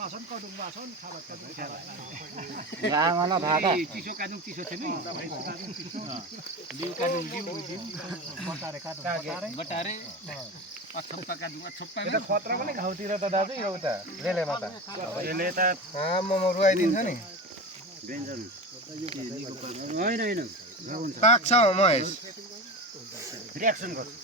वासन कडुङ वासन खाबाट कडुङ खाबाट आमालाई थाहा त चिसो कानुङ चिसो थियो नि लिउ कडुङ लिउ बटारे कडुङ बटारे अछप्पा कानुङ अछप्पा यो त खतरा पनि घाउतिर त दाजु यो उता रेलेमा त रेले त मोमो रुवाइदिन्छ नि होइन होइन पाक्छ महेश रियाक्सन गर्छ